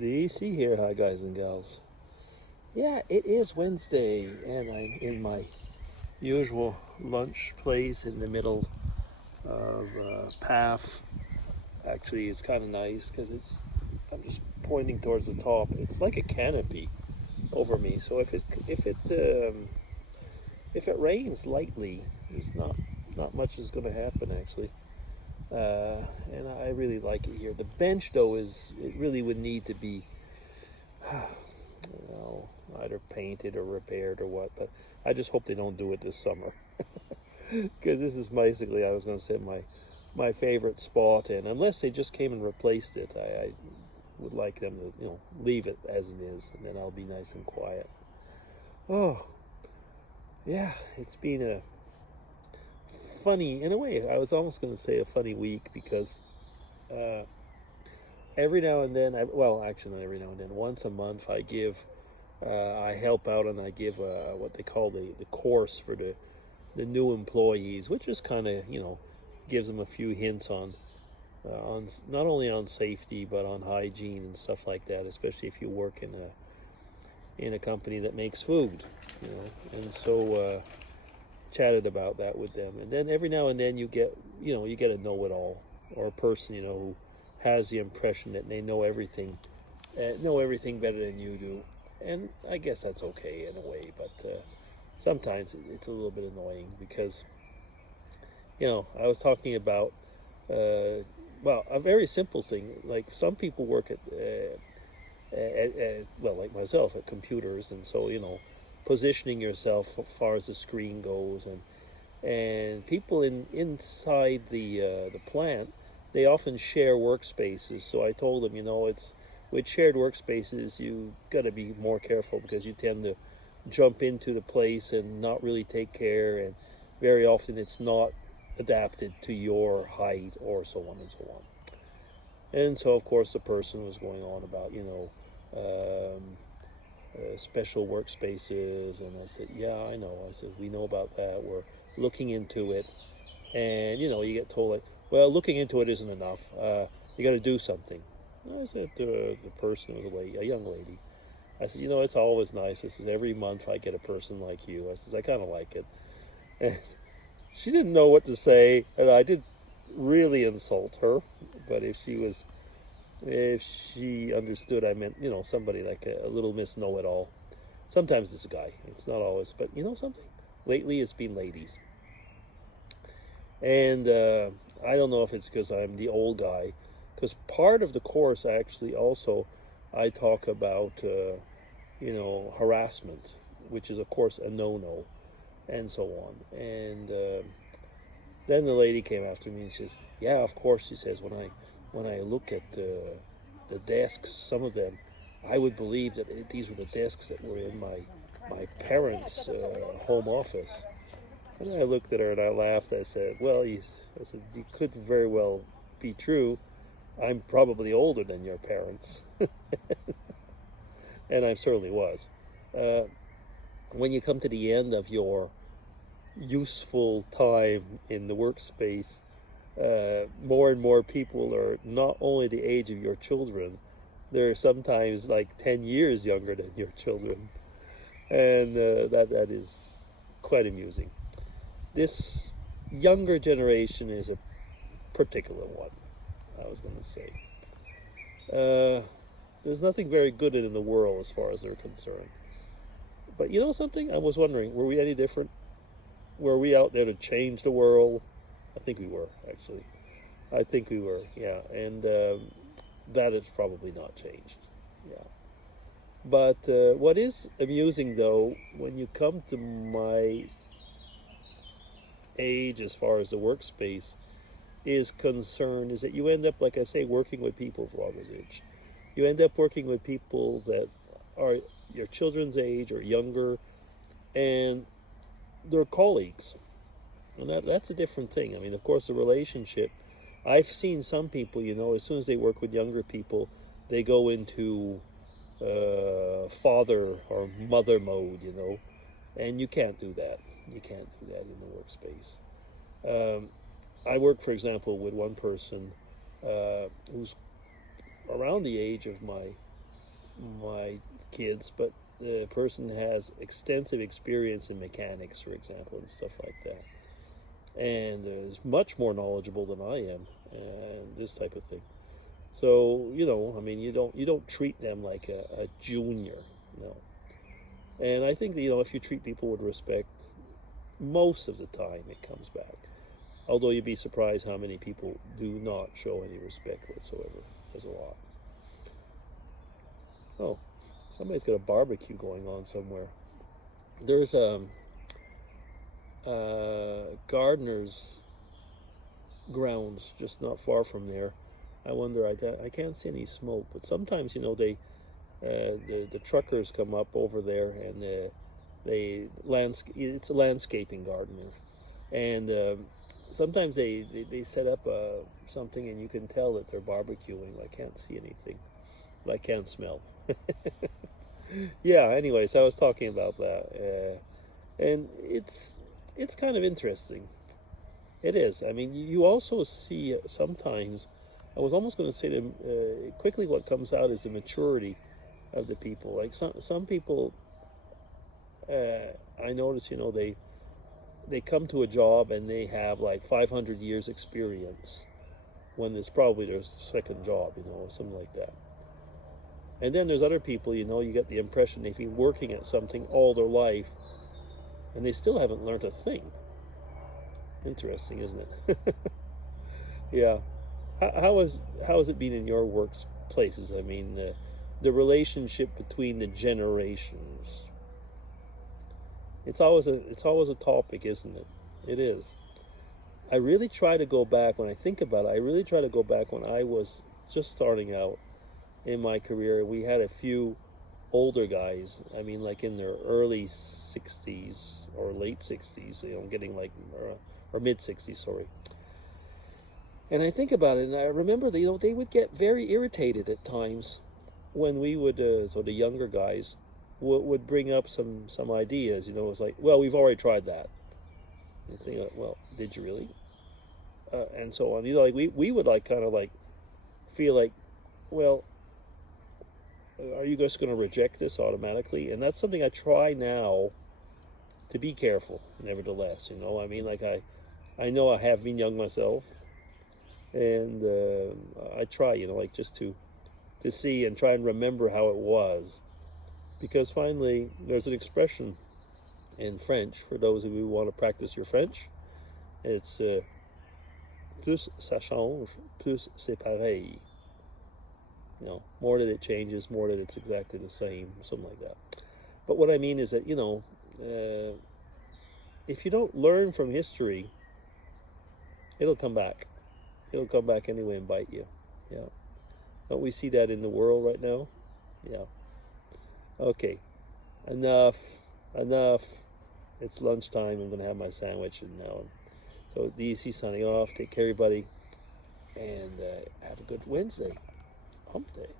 DC here. Hi, guys and gals. Yeah, it is Wednesday, and I'm in my usual lunch place in the middle of path. Actually, it's kind of nice because I'm just pointing towards the top. It's like a canopy over me. So if it rains lightly, there's not much is going to happen actually. And I really like it here. The bench, though, it really would need to be well, either painted or repaired or what. But I just hope they don't do it this summer, because this is basically, I was going to say, my favorite spot. And unless they just came and replaced it, I would like them to leave it as it is, and then I'll be nice and quiet. Oh yeah, it's been a funny, in a way. I was almost going to say a funny week because uh, every now and then, well, actually not every now and then, once a month, I help out and I give what they call the course for the new employees, which is kind of gives them a few hints on not only on safety but on hygiene and stuff like that, especially if you work in a company that makes food, And so chatted about that with them, and then every now and then you get a know-it-all, or a person who has the impression that they know everything better than you do, and I guess that's okay in a way, but sometimes it's a little bit annoying because I was talking about well, a very simple thing. Like, some people work well, like myself, at computers, and so positioning yourself as far as the screen goes, and people inside the plant, they often share workspaces. So I told them, it's with shared workspaces, you got to be more careful because you tend to jump into the place and not really take care, and very often it's not adapted to your height, or so on and so on. And so, of course, the person was going on about special workspaces, and I said, yeah, I know. I said, we know about that. We're looking into it. And you get told, like, well, looking into it isn't enough. You got to do something. And I said to the person, was a young lady, I said, it's always nice. I said, every month I get a person like you. I said, I kind of like it. And she didn't know what to say, and I did really insult her. But if she understood, I meant, somebody like a little Miss Know-It-All. Sometimes it's a guy. It's not always. But something? Lately it's been ladies. And I don't know if it's because I'm the old guy. Because part of the course, actually, also, I talk about, harassment, which is, of course, a no-no, and so on. And then the lady came after me and says, yeah, of course, she says, when I look at the desks, some of them, I would believe that these were the desks that were in my parents' home office. And I looked at her and I laughed. I said, well, I said, you could very well be true. I'm probably older than your parents. And I certainly was. Uh, when you come to the end of your useful time in the workspace, more and more people are not only the age of your children, they're sometimes like 10 years younger than your children. And that is quite amusing. This younger generation is a particular one, I was going to say. There's nothing very good in the world as far as they're concerned. But you know something? I was wondering, were we any different? Were we out there to change the world? I think we were, actually. I think we were, yeah. And that has probably not changed, yeah. But what is amusing, though, when you come to my age as far as the workspace is concerned, is that you end up, like I say, working with people of Roger's age. You end up working with people that are your children's age or younger, and they're colleagues. And that's a different thing. I mean, of course, the relationship. I've seen some people, as soon as they work with younger people, they go into father or mother mode, and you can't do that. You can't do that in the workspace. I work, for example, with one person who's around the age of my kids, but the person has extensive experience in mechanics, for example, and stuff like that, and is much more knowledgeable than I am, and this type of thing. So I mean, you don't treat them like a junior, no. And I think that, if you treat people with respect, most of the time it comes back. Although you'd be surprised how many people do not show any respect whatsoever. There's a lot. Oh, somebody's got a barbecue going on somewhere. There's gardener's grounds just not far from there. I wonder. I can't see any smoke, but sometimes they the truckers come up over there and it's a landscaping gardener, and sometimes they set up something and you can tell that they're barbecuing. I can't see anything, but I can smell. Yeah. Anyways, I was talking about that, and it's kind of interesting. It is. I mean, you also see sometimes. I was almost going to say that quickly. What comes out is the maturity of the people. Like some people, I notice. They come to a job and they have like 500 years experience, when it's probably their second job, or something like that. And then there's other people, you get the impression they've been working at something all their life, and they still haven't learned a thing. Interesting, isn't it? Yeah. How has it been in your workplaces? I mean, the relationship between the generations. It's always a topic, isn't it? It is. I really try to go back when I think about it. I really try to go back when I was just starting out in my career. We had a few older guys. I mean, like in their early 60s or late 60s. Getting like or mid 60s. Sorry. And I think about it, and I remember they would get very irritated at times when we would, so the younger guys would bring up some ideas. It was like, well, we've already tried that. And you think, well, did you really? And so on. Like we would like kind of like feel like, well, are you just going to reject this automatically? And that's something I try now to be careful. Nevertheless, I mean, like I know I have been young myself. And I try, like just to see and try and remember how it was, because finally there's an expression in French for those of you who want to practice your French. It's plus ça change, plus c'est pareil. More that it changes, more that it's exactly the same, something like that. But what I mean is that if you don't learn from history, it'll come back. It'll come back anyway and bite you. Yeah. Don't we see that in the world right now? Yeah. Okay. Enough. It's lunchtime. I'm going to have my sandwich and now. So DC signing off. Take care, everybody. And have a good Wednesday. Hump day.